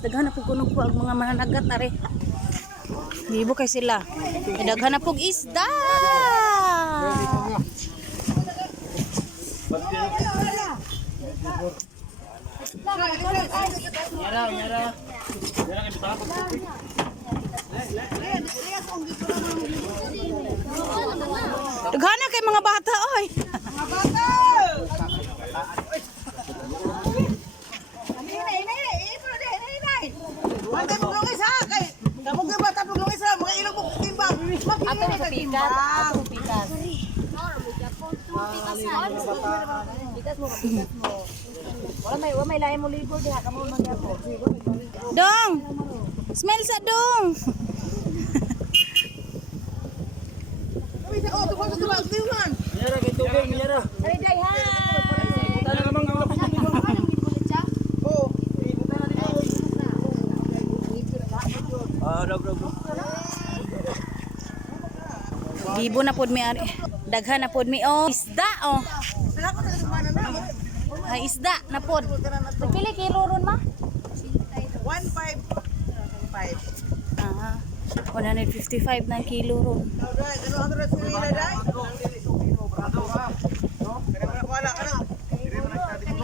Daghan na po kuno po ang mga mananagat are. Bibo kay sila. Daghan na po isda. Daghan na kay mga bata oy. Mga bata. Ato sa pikas. Ato sa pikas. Pikas mo. Wala may lahi mo ligo diha kamo magyapo. Dong. Smell sa dong. Oh, tuwa sa tuwa, tuwan. Miyara kay tubig, miyara. Ay day ha. Tara namang wala pa tubig. Oh, Bro. Bibo na pod mi ari. Daghan na pod mi oh. Isda oh. Ay isda na pod. Pili kilo ron ma? 155. Ah. 155 ng kilo ron. Alright, ano ang oras nila dai? Wala ka na.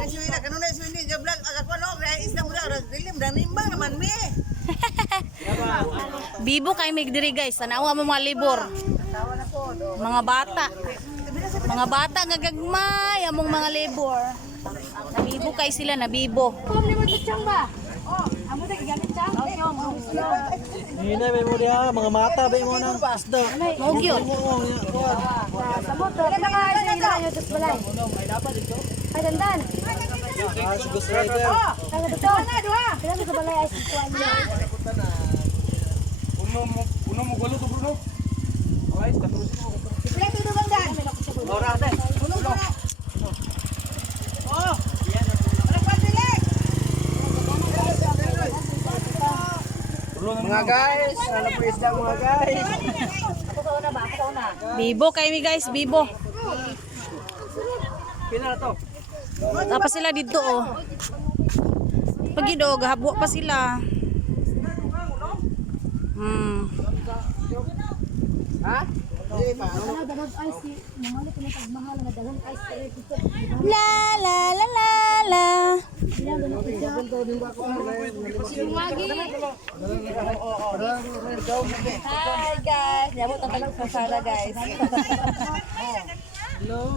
Suwila kanun na suwili jablag ako no, rais na mula oras dilim dan nimbang naman mi. Bibo kay mig diri guys. Tanawa mo mga libor. Mga bata. Mga bata gagagmay among mga libor. Nabibo kay sila, nabibo. Kung limot chang ba? Oh, amo ta gamit chang. Hina may mo diha, mga mata ba mo nang pasda. Mao gyud. Sa motor, kita ka sa ila nyo tus balay. Ay dandan. Ghost rider. Kaya dito na duha. Kaya sa balay ay kuan niya. Uno mo gulo to Bruno. Okay, tapos mo. Play to dandan. Ora ate. Uno na. Oh. Ano pa dili? Mga guys, ano po isda mga guys? Ako sa una ba? Ako sa una. Bibo kay mi guys, bibo. Pila na to? Tapos sila dito oh. Pagido, gahabwa pa sila. Ha? La la la la la. Hi guys. Yabot ang talag sa sala guys.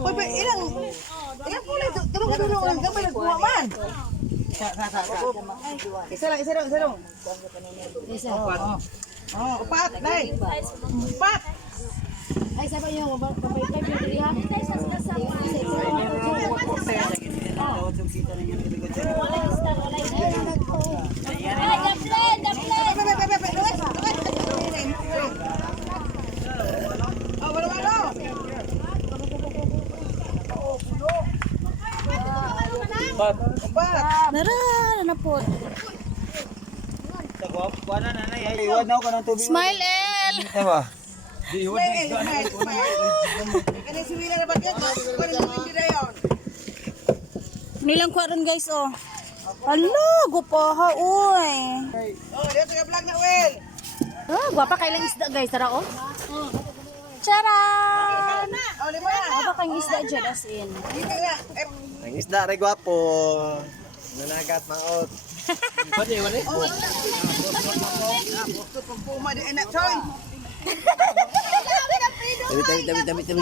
Oy, ba ilang pula tulong lang gamay nagkuha man. Isa lang. Isa. Oh, upat, dai. Upat. Ay sabi niyo, papay-pay diri ha. Nara na po. Tagwap kuana nanay ay iwan na ko ng tubig. Smile El. Diba? Di iwan isda na. Kani si Wila na ba yan? Kunin mo hindi na yun. Nilang kwaron guys oh. Hala, gupaha oy. Oh, dito ka vlog na Will. Ah, guwapa kay lang isda guys, tara oh. Charan! Oh, lima. Guwapa kay isda dyan as in. Dito na. Ang isda ray gwapo. Nanagat maot. Pwede wala. Puma di enak coy. Tabi.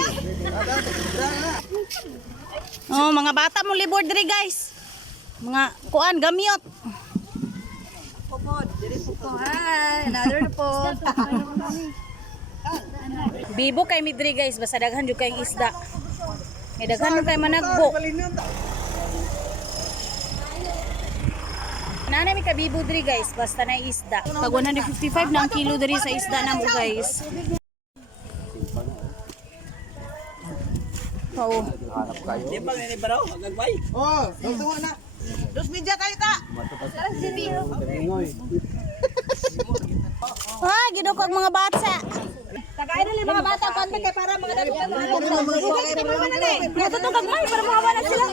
Oh, mga bata mo libor diri guys. Mga kuan gamyot. Popod, diri po. Hi, another po. Bibo kay midri guys, basta daghan jud kay isda. May daghan kay managbo. Nana mi kabibo diri guys, basta na isda. Tag 155 na ang kilo diri sa isda namo guys. Oo. Di pa ni baro, nagbay. Oh, tungo na. Dos media tayo ta. Ah, ginukog mga bata. Tagay dali mga bata kon kay para mga dali. Natutugag may para mga bata sila.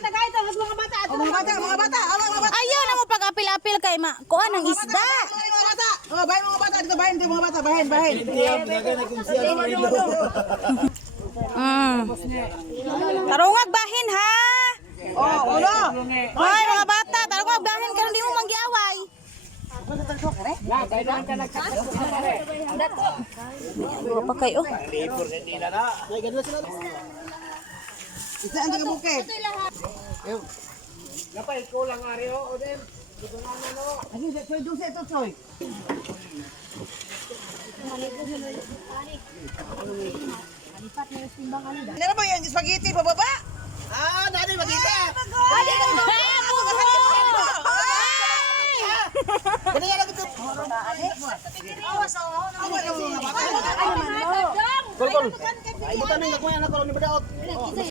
Tagay to mga bata. Mga bata. Ayaw na mo pag-apil apil-apil kay kuha ng isda. Mga bata. Oh, bahin mga bata dito, bahin mga bata, bahin. Tarungag bahin ha. Oh, ulo. Hoy mga bata, tarungag bahin karon di mo manggiaway. Ano pa kayo? Isa ang taga bukid. Lagi, Choy, doon sa ito, Choy. Ano ba yan? Spaghetti, bababa? Ah, dali magita. Adi ka ito! Ganyan lang ito. Kol. Ay, butan ng nakuha na ko ni badaot.